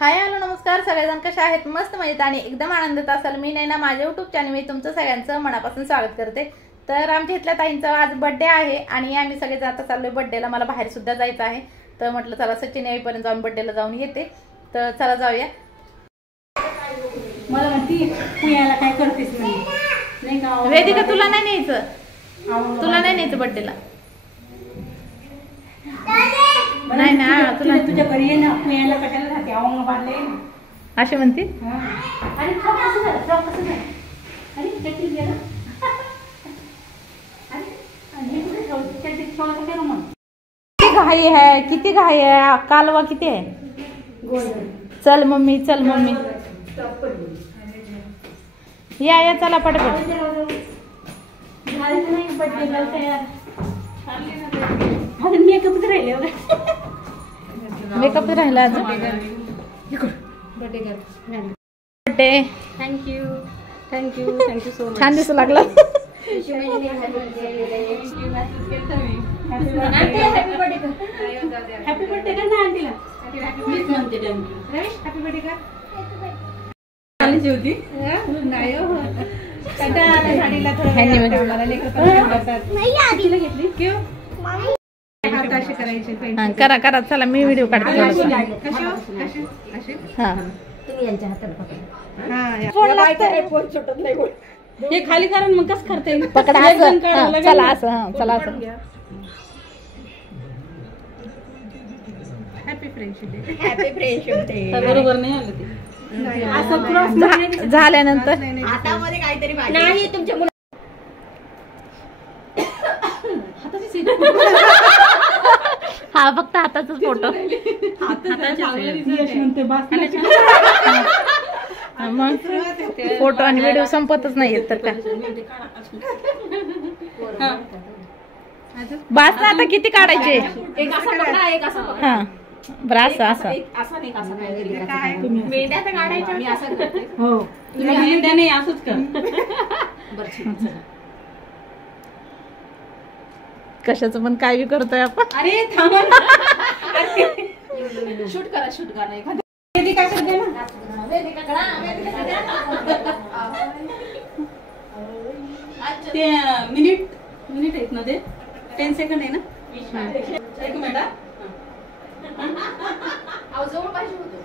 Hi hello नमस्कार सगळेजण कशा आहेत? मस्त मजेत आणि एकदम आनंदात असाल. मी नैना माझ्या यूट्यूब चॅनल मी तुमचं सगळ्यांचं मनापासून स्वागत करते. तर आमच्या इथल्या ताईंचा आज बर्थडे आहे आणि आम्ही सगळे जाता चाललोय बर्थडेला. मला बाहेर सुद्धा जायचं आहे तर म्हटलं चला सचिन येईपर्यंत जाऊन बर्थडेला जाऊन येते. तर चला जाऊया. मला म्हणती पुण्याला काय करतेस नाही का? वेदिका तुला नाही न्यायचं, तुला नाही न्यायचं बर्थडेला. नाही ना तुला तुझ्या घरी ये ना, पुण्याला कशाला राहते? अवंग बांधले अशी म्हणते. आणि फ्रॉक कसं झालं? फ्रॉक कसं झालं? अरे चटणी गेला. आणि कुठे ठेवलं? चटणी ठेवलं का मग? किती घाई आहे, किती घाई आहे, कालवा किती आहे. चल मम्मी, चल मम्मी, या या चला पटपट. झालं नाही बर्थडेला तयार. अजून मेकअपच राहिले. मेकअप राहिला अजून. Birthday birthday thank you thank you thank you so much. छान दिसू लागला. हॅपी बर्थडे कर ना आंटीला. मीच म्हणते हॅपी बर्थडे कर. आलीच होती नाही हो साडीला घेतली. हाताशी करायची. करा करा चला मी व्हिडिओ काढते. हा तुम्ही यांच्या हाताला पकडा. हे खाली करा मग कसं करता येईल? पकडा असं. चला असं. हा चला असं. Happy friendship day. Happy friendship day. बरोबर नाही आलं ते. असं क्रॉस झाल्यानंतर हातामध्ये काहीतरी नाही तुमच्या मुला हाताची सीट. हा फक्त हाताचा फोटो. मग फोटो आणि व्हिडिओ संपतच नाहीयेत तर का. बास ना आता किती काढायचे. एक असा पकडा, एक असा पकडा. हा बरं असं असं. असा नाही असा काय मेंढ्या तर काढायच्या. मी असं करते. हो तुम्ही मेंढ्या नाही असंच कर. बरं कशाचं पण काय बी करतोय आपण. अरे थांबा शूट करा एखादं. वेदिका करते ना. ते मिनिट आहेत ना, ते 10 सेकंड आहे ना. एक मिनिट. जवळ पाहिजे होतं.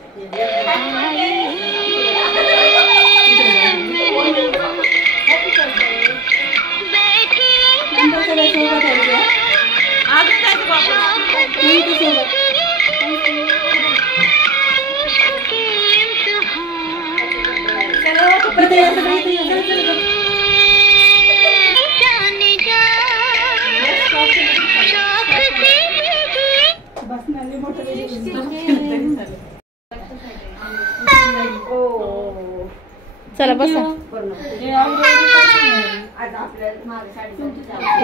चला बसा.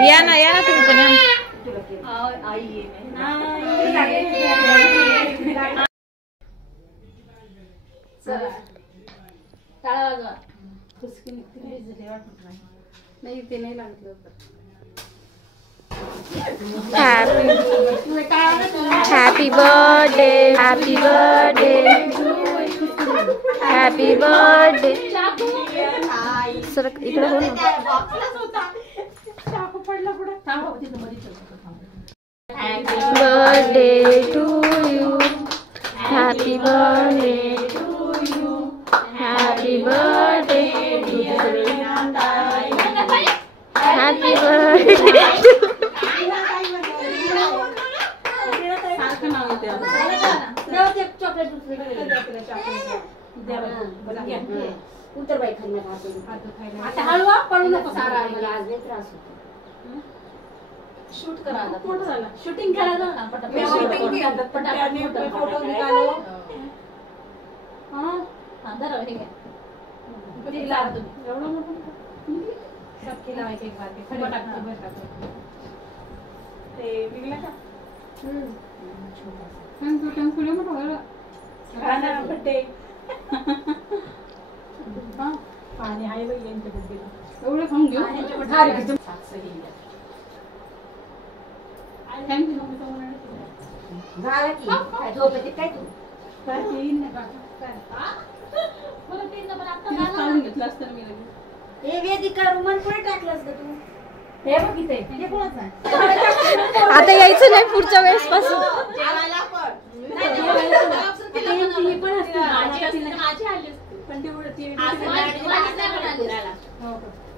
या ना तुम्ही पण नाही ते नाही लागलं. Happy birthday, happy birthday, happy birthday. Sir इकडे हो ना. Birthday to you, happy birthday to you, happy birthday to you, happy birthday. उतर बाई खायला. आता हळवा पडू नको. सारा मला आज लई त्रास होतो. शूट करा. फोटो झाला. शूटिंग करा ना. पटापट फोटो निकालो. हां धरा हे घ्या. किती लाव तुम्ही? एवढं मोठं सबकी लावायचे एक बार. खडे टाकते बरं टाकतो. ते निघला का? तू टंकुले मोठं झालं. खाना बड्डे. पाणी आहे बाई यांच्या बड्डेला. एवढं खाऊन घेऊ. थँक्यू. झालं की झोप येते काय तू? घेतलं असतं मी हे वेदिका रुमाल कुठे टाकलंस का तू? हे बघ इथे हे कोणाचं आहे? आता यायचं नाही पुढच्या वेळेस पासून.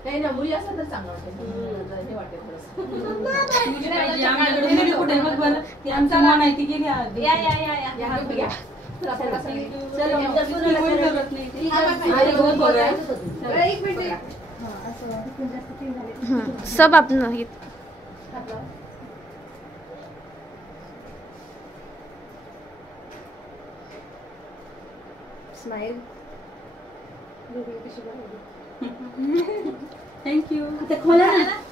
काही ना मुली असं तर चांगलं वाटतं हे वाटतं आमचा मान आहे ती गेली सब आपण स्माइल. थँक्यू.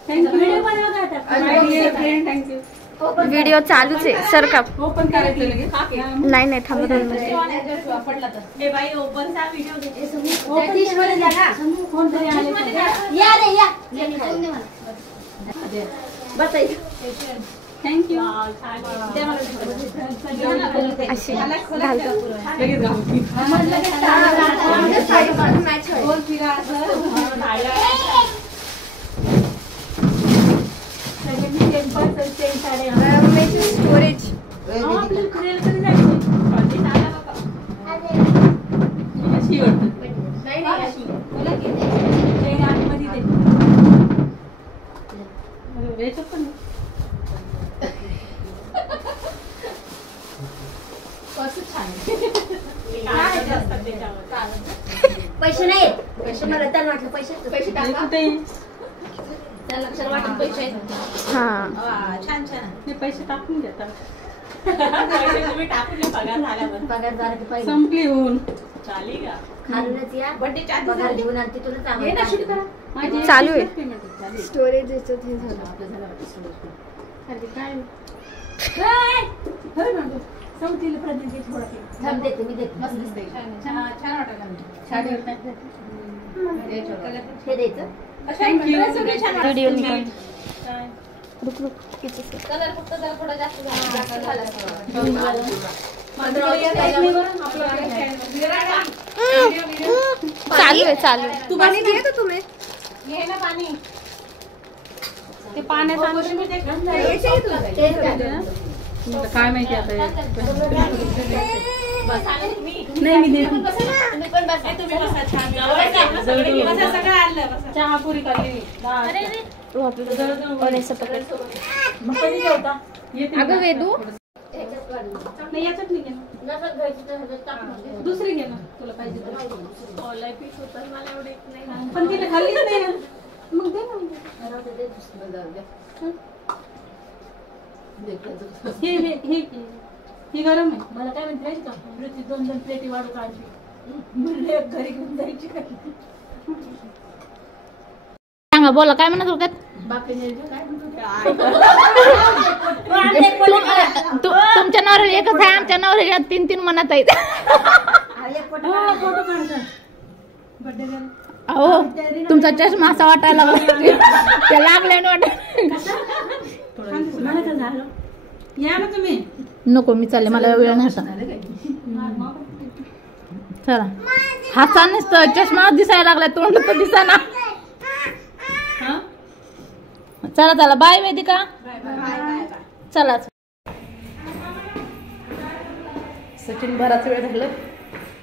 थँक्यू. व्हिडिओ चालूच आहे सर का ओपन करायचं लगेच. नाही नाही थांबा 2 मिनिट. हे बाई ओपनचा व्हिडिओ डिशमध्ये द्या ना. कोणतरी आले या रे या. बसायचं. थँक्यू. अशी घालतो. स्टोरेज. पैसे नाही. पैसे मला त्यांना वाटलं पैसे टाका. त्याला लक्षात वाटलं पैसे आहेत. हा छान छान. हे पैसे टाकून घेतात. तुम्ही टाकून पगार झाल्यावर पगार झाला की पैसे संपली होऊन चालेल का? खाल्लंच या. पगार देऊन आणि तिथूनच आम्हाला चालू आहे. स्टोरेज याच्यात हे झालं. थांब देते मी देते. छान वाटलं. हे द्यायचं. व्हिडिओ निघाल. कलर फक्त जरा थोडा जास्त झाला. चालू आहे. तू पाणी घेत तुम्ही घे ना पाणी. ते पाण्याचा काय माहिती आता नाही मी चहा पुरी खाल्ली. अगं वेदू नाही याच्यात नाही घे ना. दुसरी घे ना तुला पाहिजे पण तिला खाल्लीच नाही ना. मग दे ना. ही गरम आहे. मला काय म्हणते का वृत्ती 2 प्लेटी वाढू काढली म्हणले घरी घेऊन जायची. सांगा बोला काय म्हणत होत्यात. तुमच्या नवऱ्याला एकच आहे आमच्या नवऱ्याला 3 मनात आहेत. अहो तुमचा चष्मा असा वाटायला लागला त्या लागलाय ना या ना तुम्ही. नको मी चालले मला वेळ नाही आता. चला हासा नसतं चष्मा दिसायला लागलाय तोंड तर दिसाना. चला चला बाय वेदिका. चला सचिन बराच वेळ झालं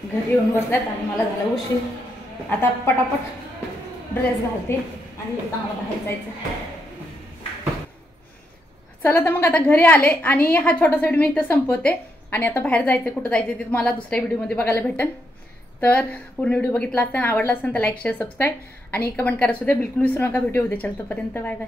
घरी येऊन बसल्यात आणि मला झालं उशीर. आता पटापट ड्रेस घालते आणि एकदा मला बाहेर जायचं. चला तर मग आता घरी आले आणि हा छोटासा व्हिडिओ मी इथं संपवते आणि आता बाहेर जायचं. कुठं जायचं ते तुम्हाला दुसऱ्या व्हिडिओमध्ये बघायला भेटेल. तर पूर्ण व्हिडिओ बघितला असेल आवडला असेल तर लाईक शेअर सबस्क्राईब आणि कमेंट करा सुद्धा बिलकुल विसरू नका. व्हिडिओ उद्या चल तोपर्यंत बाय बाय.